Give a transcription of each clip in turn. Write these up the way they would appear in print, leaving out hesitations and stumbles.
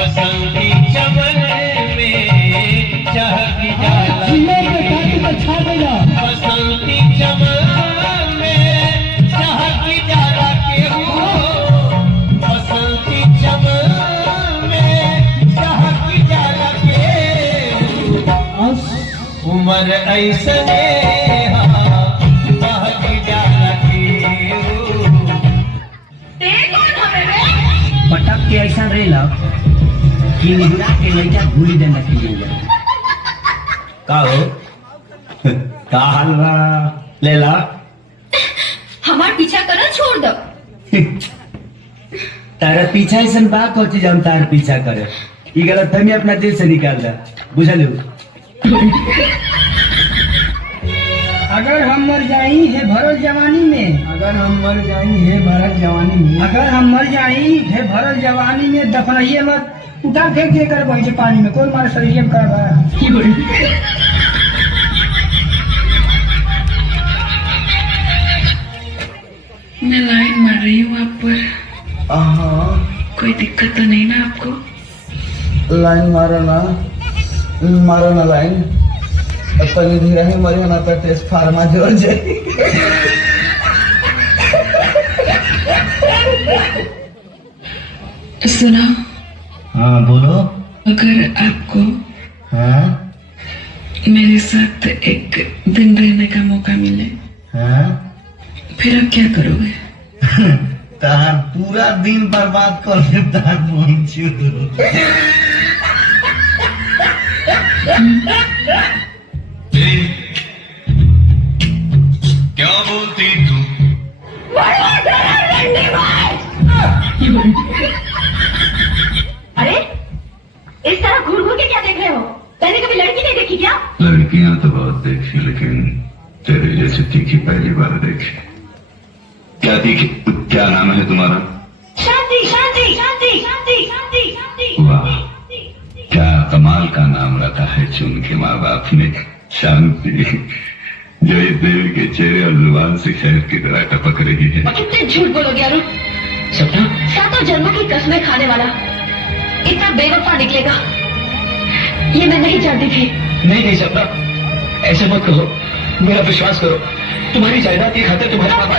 बसंती चमन में चहक जाला, बसंती चमन में चहक जाला के हो, बसंती चमन में चहक जाला के उमर ऐसने बहक जाला के हो। पटक के ऐसा रेला कि निहुरा के लइका भूली देना के का हो का हाल बा लेला? हमार पीछा करो छोड़ दो। तारा पीछा ऐसा बा कोची हम तार पीछा करे ई गलत फहमी अपना दिल से निकाल दा, बुझल हो? अगर हम मर जाई है भरल जवानी में, अगर हम मर जाई है भरल जवानी में, अगर हम मर जाई है भरल जवानी में, दफनाइए मत, उठा फेंक के कर वहीं से पानी में, कौन मारे शरीर में कर रहा है। मैं लाइन मार रही हूँ आप पर, कोई दिक्कत तो नहीं ना आपको? लाइन मारो ना लाइन, अपनी धीरे ही मरी ना तो टेस्ट फार्मा जोड़ जाए। सुना? हाँ बोलो। अगर आपको हाँ मेरे साथ एक दिन रहने का मौका मिले, हाँ फिर आप क्या करोगे? तार पूरा दिन बर्बाद कर दे तार क्या बोलती तू? अरे इस तरह घूर घूर के क्या देख रहे हो? पहले कभी लड़की नहीं देखी क्या? लड़कियां तो बहुत देखी, लेकिन तेरे जैसे तीखी पहली बार देखी। क्या तीखी? क्या नाम है तुम्हारा? शांति शांति शांति शांति शांति शांति। वाह, क्या कमाल का नाम रखा है चुन के माँ बाप ने, शांति, जो इस देवी के चेहरे और जुबान से शहद की तरह टपक रही है। कितने झूठ बोलोगे अरुण? सपना सातों जन्मों की कसमें खाने वाला इतना बेवफा निकलेगा ये मैं नहीं जानती थी। नहीं सपना, ऐसे मत कहो, मेरा विश्वास करो, तुम्हारी जायदाद की खातिर तुम्हारे पापा।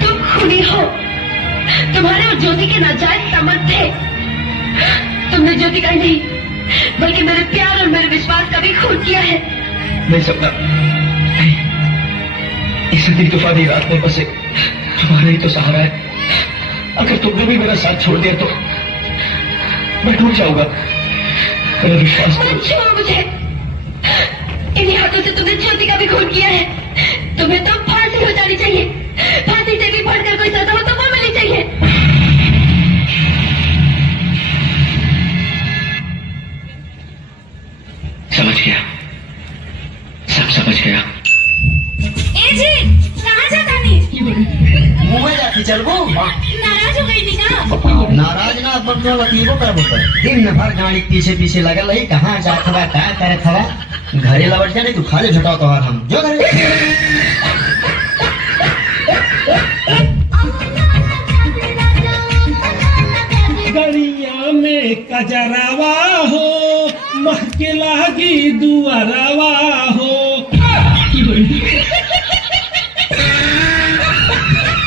तुम खूनी हो, तुम्हारे और ज्योति के नाजायज संबंध थे। तुमने ज्योति का ही नहीं बल्कि मेरे प्यार और मेरे विश्वास का भी खून किया है। नहीं सपना, इस दिन तूफानी रात में बसे तुम्हारा ही तो सहारा है। अगर तुमने भी मेरा साथ छोड़ दिया तो मैं डूब जाऊंगा, मेरा विश्वास करो। छोड़ मुझे, इन्हीं हाथों से तुमने ज्योति का भी खून किया है। तुम्हें तो फांसी हो जानी चाहिए, फांसी से भी बढ़कर कोई सजा हो तो वो मिलनी चाहिए। समझ गया, सब समझ गया। ए जी, कहाँ जाता नहीं? मुंह में जाती चल वो नाराज हो गई थी ना? नाराज ना बदलो लतीबो कर बोल, दिन भर गाड़ी पीछे पीछे लगल रही, कहाँ जात हवा क्या करत हवा, घरे लौट जाने तू खाली झटाओ तो हम जो घरे। गड़िया में कजरावा हो, महके लागी दुआरा